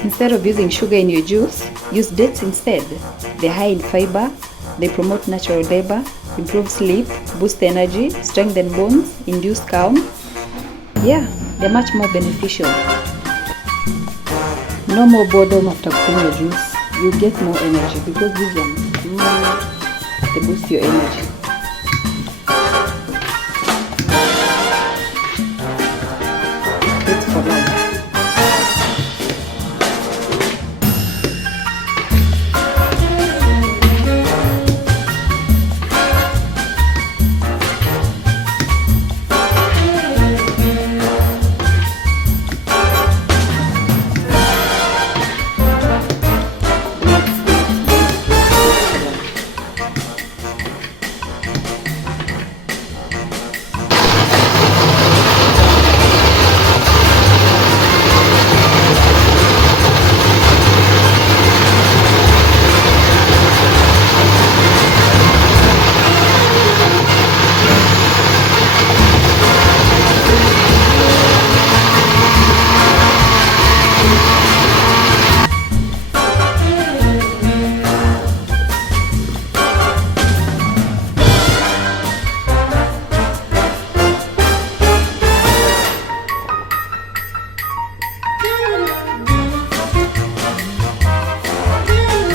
Instead of using sugar in your juice, use dates instead. They're high in fiber, they promote natural labor, improve sleep, boost energy, strengthen bones, induce calm. Yeah, they're much more beneficial. No more boredom after kunywa juice. You get more energy because these ones, they boost your energy.